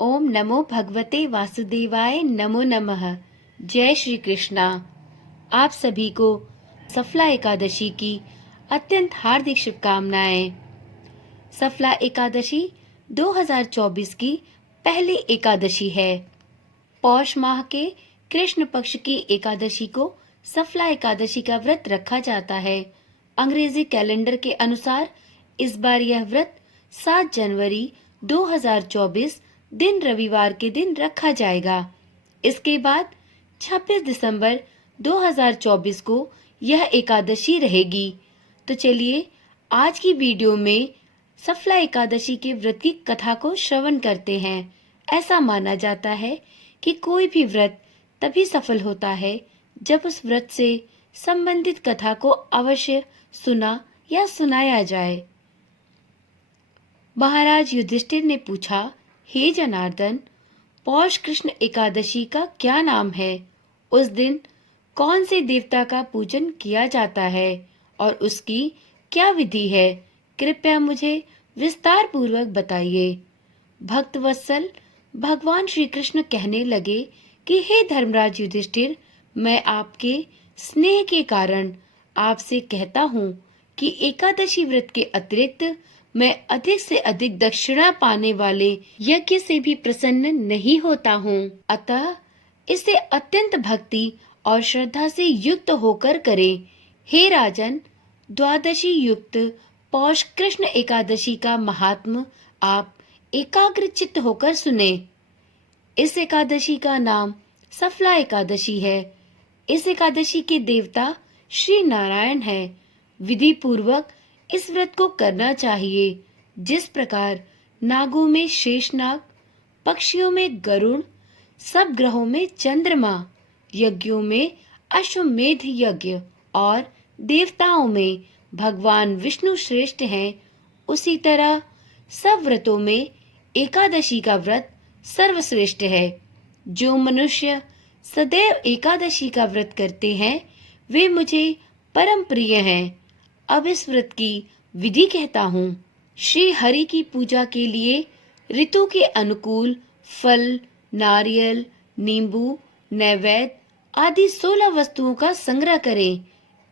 ओम नमो भगवते वासुदेवाय नमो नमः। जय श्री कृष्णा। आप सभी को सफला एकादशी की अत्यंत हार्दिक शुभकामनाएं। सफला एकादशी 2024 की पहली एकादशी है। पौष माह के कृष्ण पक्ष की एकादशी को सफला एकादशी का व्रत रखा जाता है। अंग्रेजी कैलेंडर के अनुसार इस बार यह व्रत 7 जनवरी 2024 दिन रविवार के दिन रखा जाएगा। इसके बाद 26 दिसंबर 2024 को यह एकादशी रहेगी। तो चलिए आज की वीडियो में सफला एकादशी के व्रत की कथा को श्रवण करते हैं। ऐसा माना जाता है कि कोई भी व्रत तभी सफल होता है जब उस व्रत से संबंधित कथा को अवश्य सुना या सुनाया जाए। महाराज युधिष्ठिर ने पूछा, हे जनार्दन, पौष कृष्ण एकादशी का क्या नाम है? उस दिन कौन से देवता का पूजन किया जाता है और उसकी क्या विधि है? कृपया मुझे विस्तार पूर्वक बताइए। भक्त वत्सल भगवान श्री कृष्ण कहने लगे कि हे धर्मराज युधिष्ठिर, मैं आपके स्नेह के कारण आपसे कहता हूँ कि एकादशी व्रत के अतिरिक्त मैं अधिक से अधिक दक्षिणा पाने वाले यज्ञ से भी प्रसन्न नहीं होता हूँ। अतः इसे अत्यंत भक्ति और श्रद्धा से युक्त होकर करें। हे राजन, द्वादशी युक्त पौष कृष्ण एकादशी का महात्म आप एकाग्र चित्त होकर सुने। इस एकादशी का नाम सफला एकादशी है। इस एकादशी के देवता श्री नारायण है। विधि पूर्वक इस व्रत को करना चाहिए। जिस प्रकार नागों में शेषनाग, पक्षियों में गरुड़, सब ग्रहों में चंद्रमा, यज्ञों में अश्वमेध यज्ञ और देवताओं में भगवान विष्णु श्रेष्ठ हैं, उसी तरह सब व्रतों में एकादशी का व्रत सर्वश्रेष्ठ है। जो मनुष्य सदैव एकादशी का व्रत करते हैं वे मुझे परम प्रिय हैं। अब इस व्रत की विधि कहता हूँ। श्री हरि की पूजा के लिए ऋतु के अनुकूल फल, नारियल, नींबू, नैवेद्य आदि 16 वस्तुओं का संग्रह करें।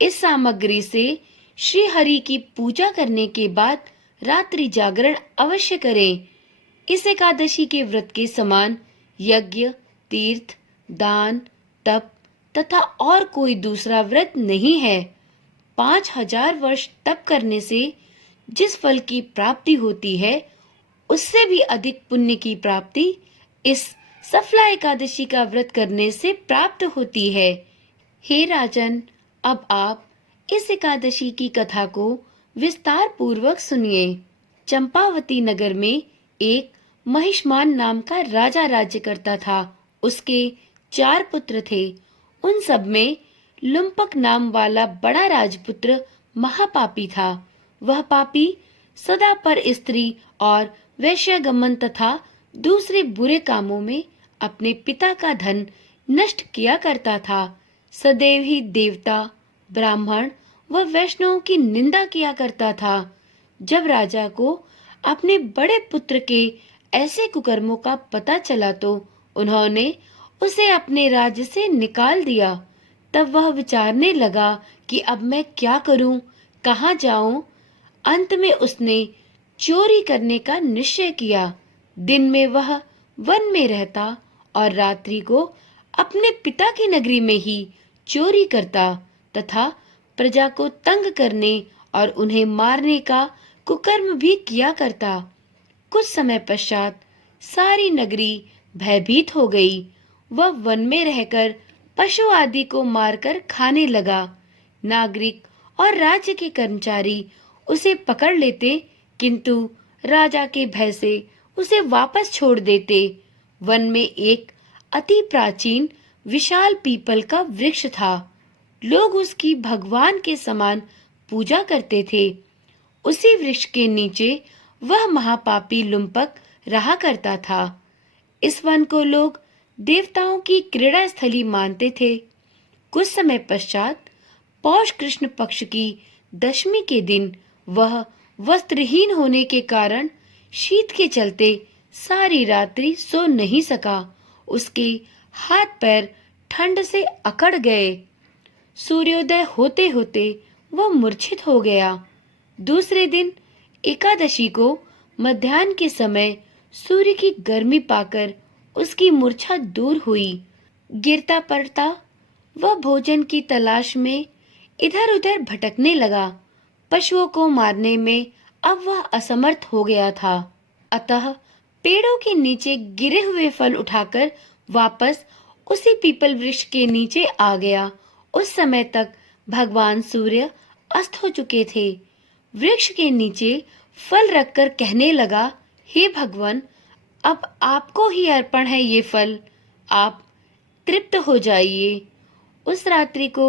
इस सामग्री से श्री हरि की पूजा करने के बाद रात्रि जागरण अवश्य करें। इस एकादशी के व्रत के समान यज्ञ, तीर्थ, दान, तप तथा और कोई दूसरा व्रत नहीं है। 5000 वर्ष तप करने से जिस फल की प्राप्ति होती है उससे भी अधिक पुण्य की प्राप्ति इस सफला एकादशी का व्रत करने से प्राप्त होती है। हे राजन, अब आप इस एकादशी की कथा को विस्तार पूर्वक सुनिए। चंपावती नगर में एक महिष्मान नाम का राजा राज्य करता था। उसके 4 पुत्र थे। उन सब में लुम्पक नाम वाला बड़ा राजपुत्र महापापी था। वह पापी सदा पर स्त्री और वैश्यगमन तथा दूसरे बुरे कामों में अपने पिता का धन नष्ट किया करता था। सदैव ही देवता, ब्राह्मण व वैष्णवों की निंदा किया करता था। जब राजा को अपने बड़े पुत्र के ऐसे कुकर्मों का पता चला तो उन्होंने उसे अपने राज्य से निकाल दिया। तब वह विचारने लगा कि अब मैं क्या करूं, कहाँ जाऊं। अंत में उसने चोरी करने का निश्चय किया। दिन में वह वन में रहता और रात्रि को अपने पिता की नगरी में ही चोरी करता तथा प्रजा को तंग करने और उन्हें मारने का कुकर्म भी किया करता। कुछ समय पश्चात सारी नगरी भयभीत हो गई। वह वन में रहकर पशु आदि को मारकर खाने लगा। नागरिक और राज्य के कर्मचारी उसे पकड़ लेते, किंतु राजा के भय से उसे वापस छोड़ देते। वन में एक अति प्राचीन विशाल पीपल का वृक्ष था। लोग उसकी भगवान के समान पूजा करते थे। उसी वृक्ष के नीचे वह महापापी लुम्पक रहा करता था। इस वन को लोग देवताओं की क्रीड़ा स्थली मानते थे। कुछ समय पश्चात पौष कृष्ण पक्ष की दशमी के दिन वह वस्त्रहीन होने के कारण शीत के चलते सारी रात्रि सो नहीं सका। उसके हाथ पैर ठंड से अकड़ गए। सूर्योदय होते होते वह मूर्छित हो गया। दूसरे दिन एकादशी को मध्याह्न के समय सूर्य की गर्मी पाकर उसकी मूर्छा दूर हुई। गिरता पड़ता वह भोजन की तलाश में इधर उधर भटकने लगा। पशुओं को मारने में अब वह असमर्थ हो गया था। अतः पेड़ों के नीचे गिरे हुए फल उठाकर वापस उसी पीपल वृक्ष के नीचे आ गया। उस समय तक भगवान सूर्य अस्त हो चुके थे। वृक्ष के नीचे फल रखकर कहने लगा, हे भगवान, अब आपको ही अर्पण है ये फल, आप तृप्त हो जाइए। उस रात्रि को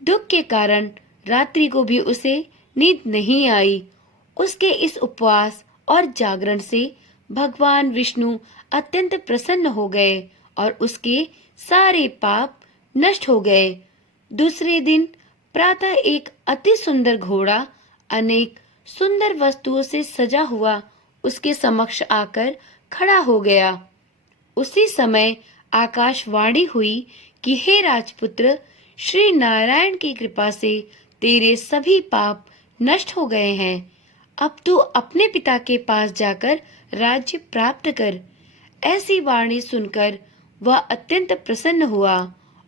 दुख के कारण रात्रि को भी उसे नींद नहीं आई। उसके इस उपवास और जागरण से भगवान विष्णु अत्यंत प्रसन्न हो गए और उसके सारे पाप नष्ट हो गए। दूसरे दिन प्रातः एक अति सुंदर घोड़ा अनेक सुंदर वस्तुओं से सजा हुआ उसके समक्ष आकर खड़ा हो गया। उसी समय आकाशवाणी हुई कि हे राजपुत्र, श्री नारायण की कृपा से तेरे सभी पाप नष्ट हो गए हैं। अब तू अपने पिता के पास जाकर राज्य प्राप्त कर। ऐसी वाणी सुनकर वह अत्यंत प्रसन्न हुआ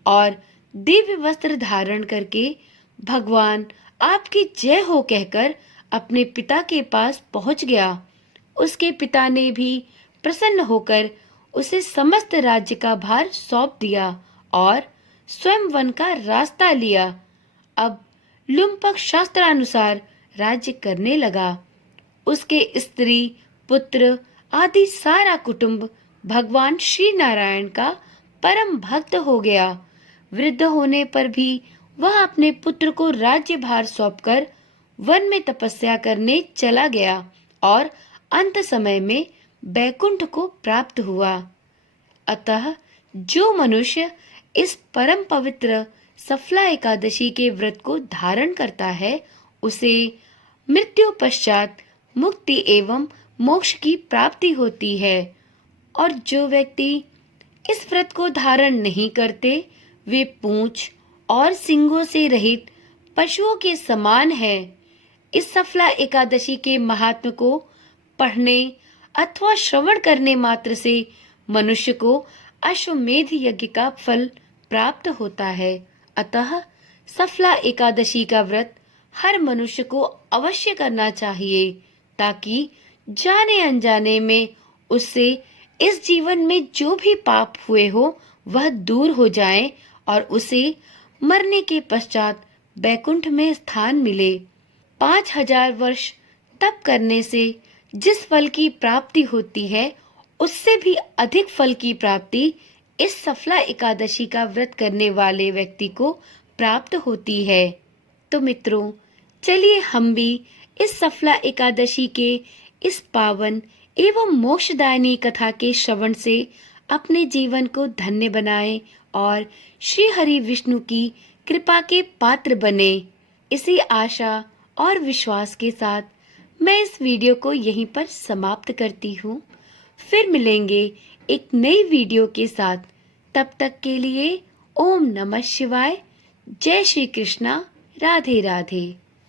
और दिव्य वस्त्र धारण करके भगवान आपकी जय हो कहकर अपने पिता के पास पहुंच गया। उसके पिता ने भी प्रसन्न होकर उसे समस्त राज्य का भार सौंप दिया और स्वयं वन का रास्ता लिया। अब लुम्पक शास्त्रानुसार राज्य करने लगा। उसके स्त्री, पुत्र आदि सारा कुटुंब भगवान श्री नारायण का परम भक्त हो गया। वृद्ध होने पर भी वह अपने पुत्र को राज्य भार सौंपकर वन में तपस्या करने चला गया और अंत समय में बैकुंठ को प्राप्त हुआ। अतः जो मनुष्य इस परम पवित्र सफला एकादशी के व्रत को धारण करता है, उसे मृत्यु पश्चात मुक्ति एवं मोक्ष की प्राप्ति होती है। और जो व्यक्ति इस व्रत को धारण नहीं करते, वे पूंछ और सींगों से रहित पशुओं के समान है। इस सफला एकादशी के महात्म को पढ़ने अथवा श्रवण करने मात्र से मनुष्य को अश्वमेध यज्ञ का फल प्राप्त होता है। अतः सफला एकादशी का व्रत हर मनुष्य को अवश्य करना चाहिए, ताकि जाने अनजाने में उससे इस जीवन में जो भी पाप हुए हो वह दूर हो जाए और उसे मरने के पश्चात बैकुंठ में स्थान मिले। 5000 वर्ष तप करने से जिस फल की प्राप्ति होती है, उससे भी अधिक फल की प्राप्ति इस सफला एकादशी का व्रत करने वाले व्यक्ति को प्राप्त होती है। तो मित्रों, चलिए हम भी इस सफला एकादशी के इस पावन एवं मोक्षदायिनी कथा के श्रवण से अपने जीवन को धन्य बनाएं और श्री हरि विष्णु की कृपा के पात्र बने। इसी आशा और विश्वास के साथ मैं इस वीडियो को यहीं पर समाप्त करती हूँ। फिर मिलेंगे एक नई वीडियो के साथ। तब तक के लिए ओम नमः शिवाय। जय श्री कृष्णा। राधे राधे।